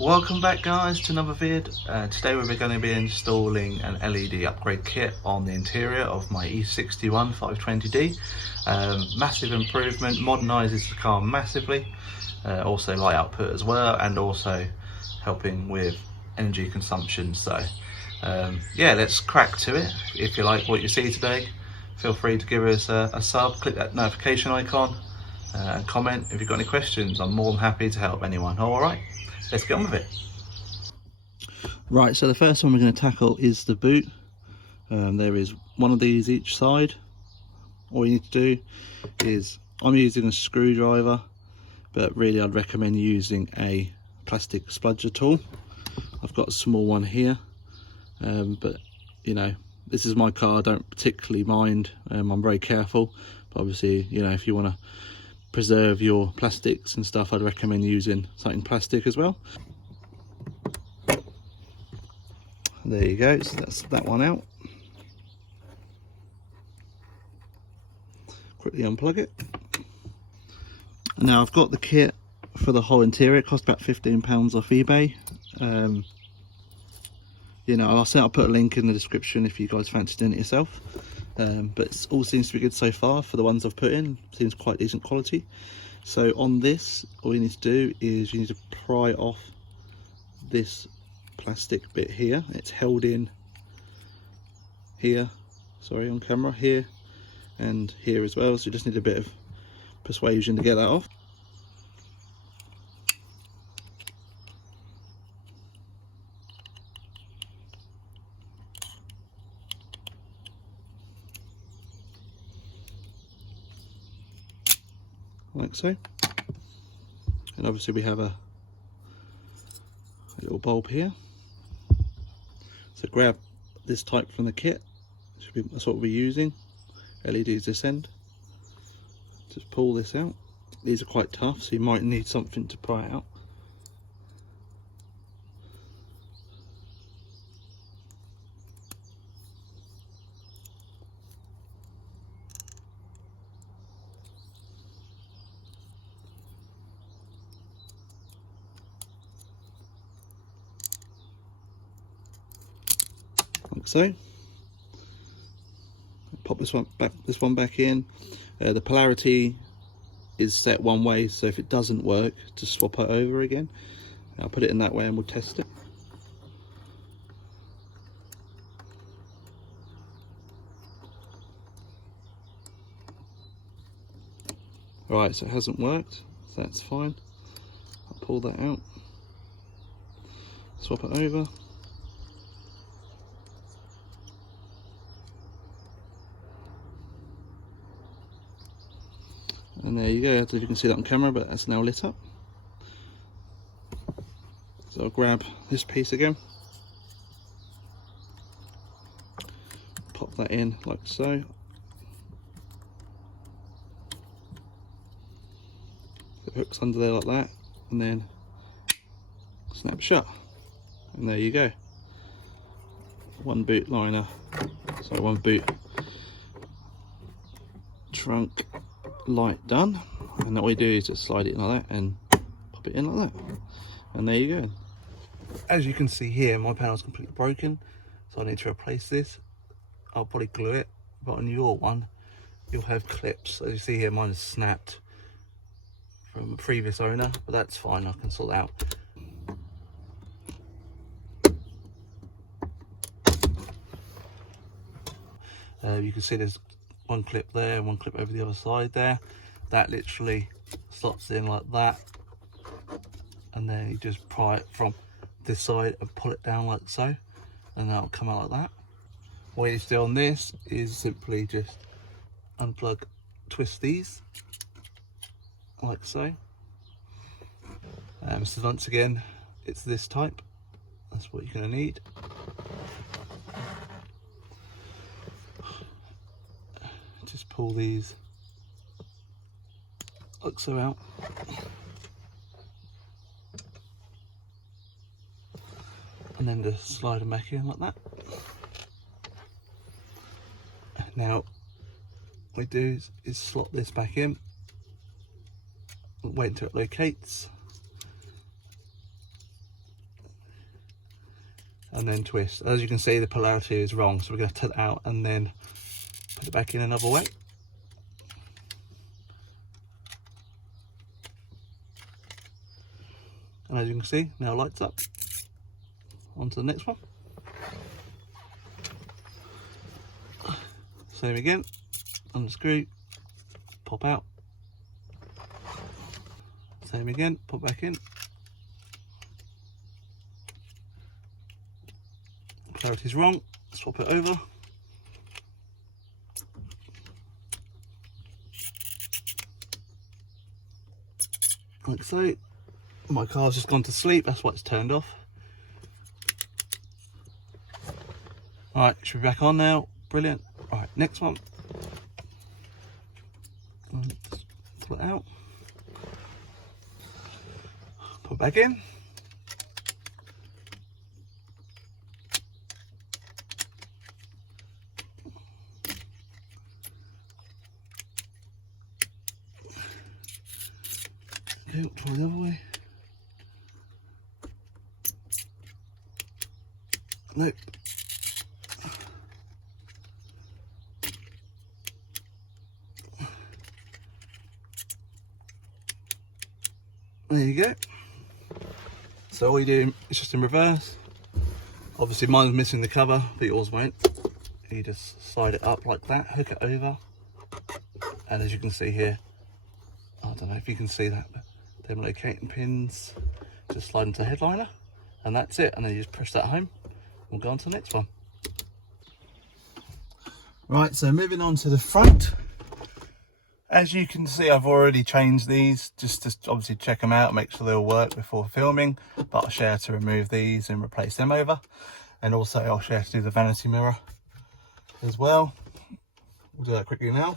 Welcome back guys to another vid. Today we're going to be installing an LED upgrade kit on the interior of my E61 520D. Massive improvement, modernises the car massively, also light output as well, and also helping with energy consumption. So yeah, let's crack to it. If you like what you see today, feel free to give us a sub, click that notification icon, and comment if you've got any questions. I'm more than happy to help anyone. Alright, let's get on with it. Right, so the first one we're going to tackle is the boot. There is one of these each side. All you need to do is, I'm using a screwdriver, but really I'd recommend using a plastic spludger tool. I've got a small one here, but you know, this is my car, I don't particularly mind. I'm very careful, but obviously, you know, if you want to preserve your plastics and stuff, I'd recommend using something plastic as well. There you go, so that's that one out. Quickly unplug it. Now I've got the kit for the whole interior. It cost about £15 off eBay. You know, I'll put a link in the description if you guys fancy doing it yourself. But it all seems to be good so far for the ones I've put in. Seems quite decent quality. So on this, all you need to do is you need to pry off this plastic bit here. It's held in here, sorry, on camera, here and here as well, so you just need a bit of persuasion to get that off. Like so. And obviously we have a little bulb here. So grab this type from the kit, that's what we're using. LEDs this end. Just pull this out. These are quite tough, so you might need something to pry it out. Like so. Pop this one back in. The polarity is set one way, so if it doesn't work, just swap it over again. I'll put it in that way and we'll test it. Right, so it hasn't worked, so that's fine. I'll pull that out, swap it over. And there you go. I don't know if you can see that on camera, but that's now lit up. So I'll grab this piece again, pop that in like so. It hooks under there like that, and then snap shut. And there you go. One boot liner, so one boot trunk light done. And all we do is just slide it in like that and pop it in like that, and there you go. As you can see here, my panel's completely broken, so I need to replace this. I'll probably glue it, but on your one you'll have clips. As you see here, mine is snapped from a previous owner, but that's fine, I can sort that out. You can see there's one clip there, one clip over the other side there. That literally slots in like that, and then you just pry it from this side and pull it down like so, and that'll come out like that. What you do on this is simply just unplug, twist these like so. So once again, it's this type, that's what you're going to need. Just pull these like so out, and then just slide them back in like that. Now what we do is slot this back in, wait until it locates, and then twist. As you can see, the polarity is wrong, so we're going to take it out and then put it back in another way. And as you can see, now lights up. On to the next one. Same again, unscrew, pop out. Same again, pop back in. Polarity's wrong, swap it over. Like so. My car's just gone to sleep, that's why it's turned off. Alright, should be back on now. Brilliant. Right, next one. Let's pull it out. Put it back in. Okay, try the other way. Nope. There you go. So all you do is just in reverse. Obviously mine's missing the cover, but yours won't. You just slide it up like that, hook it over, and as you can see here, I don't know if you can see that, but them locating pins just slide into the headliner, and that's it. And then you just push that home. We'll go on to the next one. Right, so moving on to the front. As you can see, I've already changed these just to obviously check them out, make sure they'll work before filming, but I'll share to remove these and replace them over. And also I'll share to do the vanity mirror as well. We'll do that quickly now.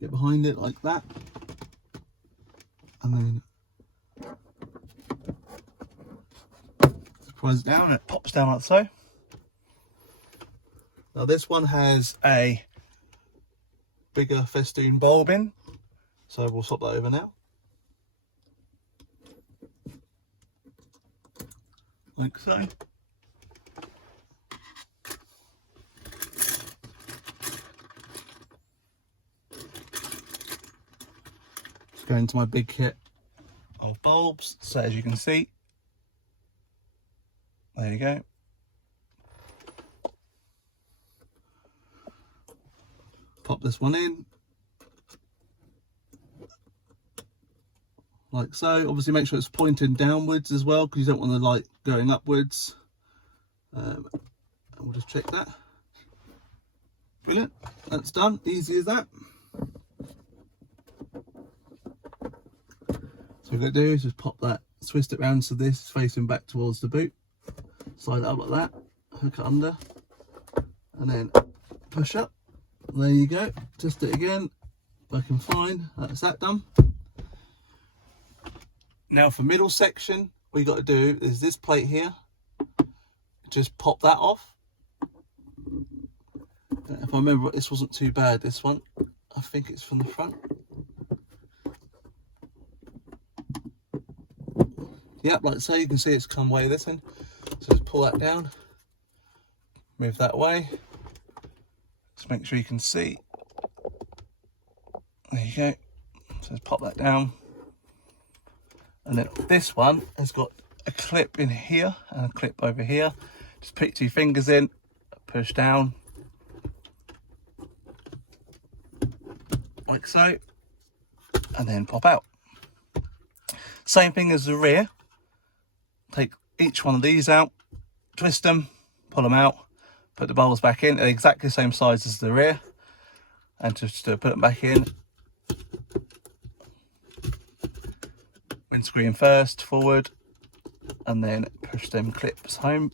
Get behind it like that. And then press down, it pops down like so. Now this one has a bigger festoon bulb in, so we'll swap that over now. Like so. Let's go into my big kit of bulbs. So as you can see, there you go. Pop this one in. Like so. Obviously make sure it's pointing downwards as well, because you don't want the light going upwards. And we'll just check that. Brilliant. That's done. Easy as that. So what we're going to do is just pop that, twist it round so this is facing back towards the boot. Slide it up like that. Hook it under. And then push up. There you go, just it again, working fine. That's that done. Now for middle section, what you got to do is this plate here, just pop that off. If I remember, this wasn't too bad, this one. I think it's from the front. Yep, like so, you can see it's come away this end. So just pull that down, move that away. Make sure you can see. There you go. So let's pop that down. And then this one has got a clip in here and a clip over here. Just put 2 fingers in, push down. Like so. And then pop out. Same thing as the rear. Take each one of these out, twist them, pull them out. Put the bulbs back in, they're exactly the same size as the rear, and just put them back in. Windscreen first, forward, and then push them clips home.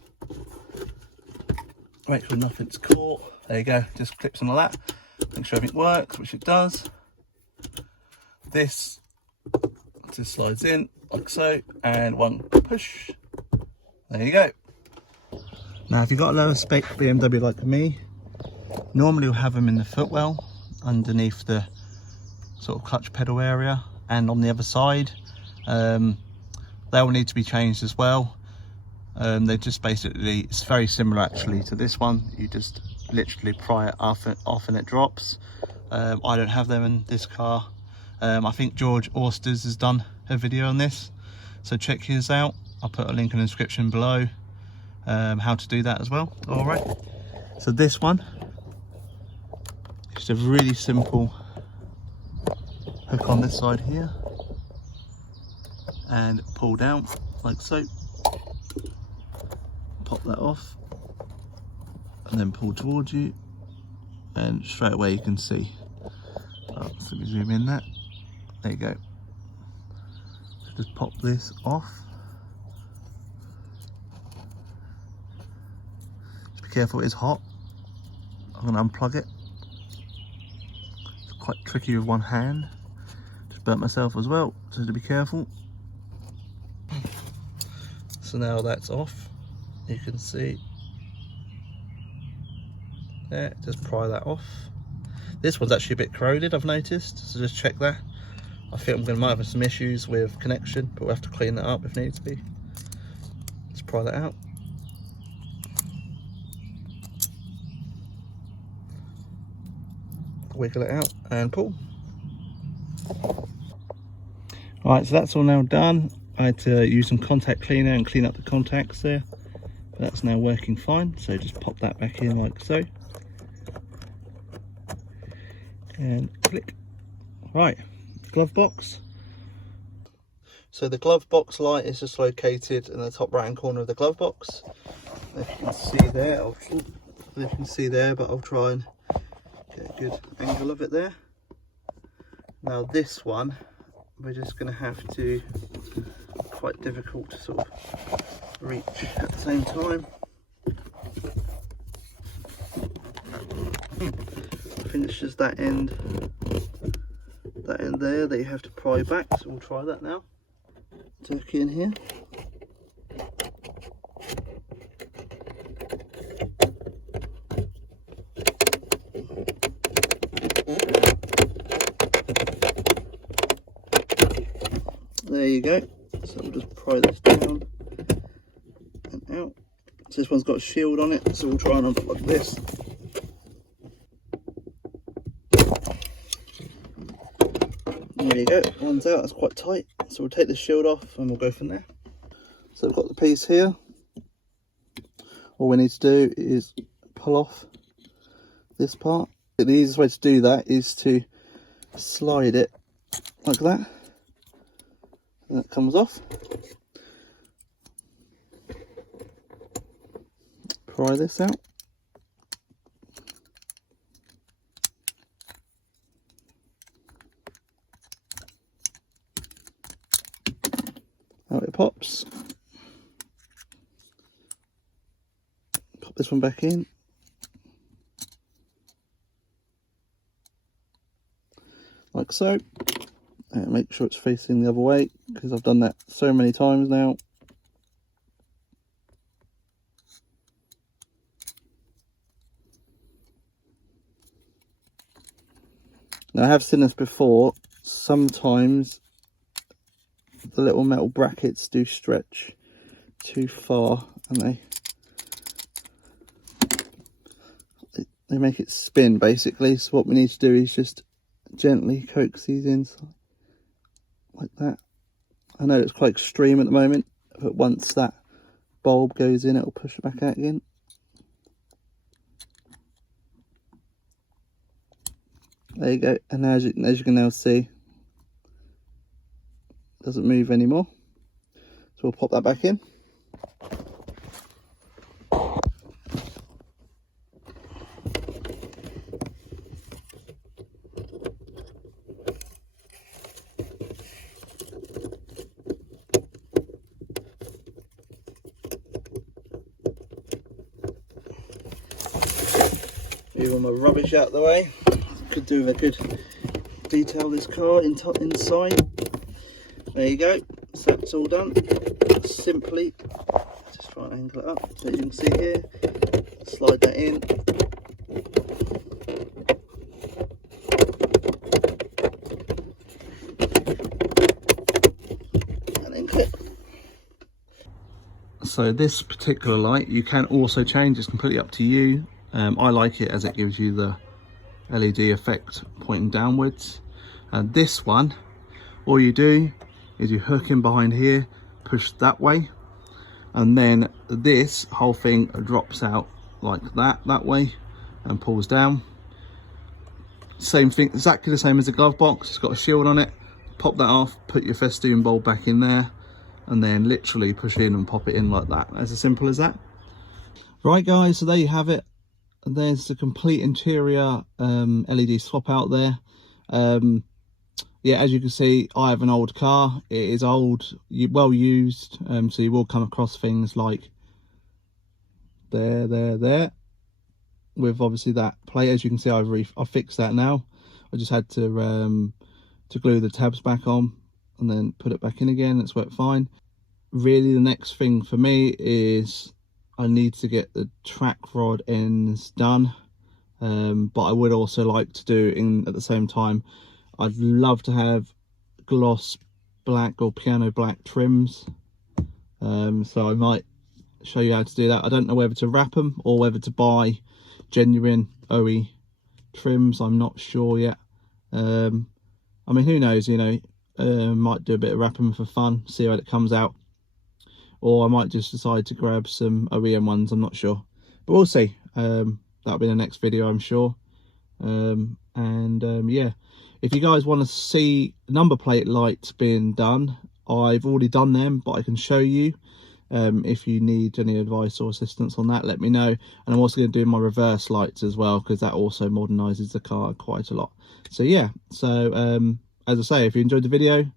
Make sure nothing's caught. There you go, just clips them like that. Make sure everything works, which it does. This just slides in like so, and one push. There you go. Now if you've got a lower spec BMW like me, normally you'll have them in the footwell underneath the sort of clutch pedal area and on the other side. They will need to be changed as well. They just basically, it's very similar actually to this one. You just literally pry it off and it drops. I don't have them in this car. I think George Austers has done a video on this, so check his out. I'll put a link in the description below, how to do that as well. All right, so this one, just a really simple hook on this side here and pull down like so. Pop that off and then pull towards you, and straight away you can see. So let me zoom in that. There you go. So just pop this off. Just be careful, it is hot. I'm going to unplug it. It's quite tricky with one hand. Just burnt myself as well, so to be careful. So now that's off. You can see there, just pry that off. This one's actually a bit corroded, I've noticed, so just check that. I think might have some issues with connection, but we'll have to clean that up if needs be. Let's pry that out. Wiggle it out and pull. Alright, so that's all now done. I had to use some contact cleaner and clean up the contacts there. That's now working fine, so just pop that back in like so. And click. Right, glove box. So the glove box light is just located in the top right hand corner of the glove box. If you can see there, but I'll try and get a good angle of it there. Now this one, we're just going to have to, quite difficult to sort of reach at the same time. I think it's just that end there that you have to pry back, so we'll try that now. Turkey in here. There you go. So we'll just pry this down and out. So this one's got a shield on it, so we'll try and unplug this. There you go, one's out, that's quite tight. So we'll take the shield off and we'll go from there. So we've got the piece here. All we need to do is pull off this part. The easiest way to do that is to slide it like that. And that comes off. Pry this out. Out it pops. Pop this one back in. Like so. And make sure it's facing the other way, because I've done that so many times now. Now I have seen this before, sometimes the little metal brackets do stretch too far and they make it spin basically. So what we need to do is just gently coax these in like that. I know it's quite extreme at the moment, but once that bulb goes in, it'll push it back out again. There you go, and as you can now see, it doesn't move anymore. So we'll pop that back in. Move all my rubbish out of the way. Could do with a good detail this car inside. There you go. So that's all done. Simply just try and angle it up so you can see here. Slide that in. And then clip. So this particular light you can also change, it's completely up to you. I like it as it gives you the LED effect pointing downwards. And this one, all you do is you hook in behind here, push that way, and then this whole thing drops out like that way and pulls down. Same thing, exactly the same as the glove box. It's got a shield on it. Pop that off, put your festoon bulb back in there, and then literally push in and pop it in like that. As simple as that. Right guys, so there you have it. There's the complete interior LED swap out there. Yeah, as you can see, I have an old car. It is old, well used, so you will come across things like there, with obviously that plate. As you can see, I've fixed that now. I just had to glue the tabs back on and then put it back in again. It's worked fine. Really, the next thing for me is I need to get the track rod ends done, but I would also like to do at the same time, I'd love to have gloss black or piano black trims, so I might show you how to do that. I don't know whether to wrap them or whether to buy genuine OE trims. I'm not sure yet. I mean, who knows, you know, might do a bit of wrapping for fun, see how it comes out, or I might just decide to grab some OEM ones. I'm not sure, but we'll see. That'll be the next video, I'm sure. Yeah, if you guys want to see number plate lights being done, I've already done them, but I can show you. If you need any advice or assistance on that, let me know. And I'm also going to do my reverse lights as well, because that also modernizes the car quite a lot. So yeah, so as I say, if you enjoyed the video,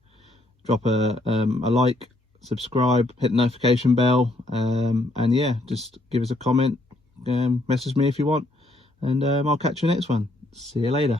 drop a like, subscribe, hit the notification bell, and yeah, just give us a comment, message me if you want, and I'll catch you next one. See you later.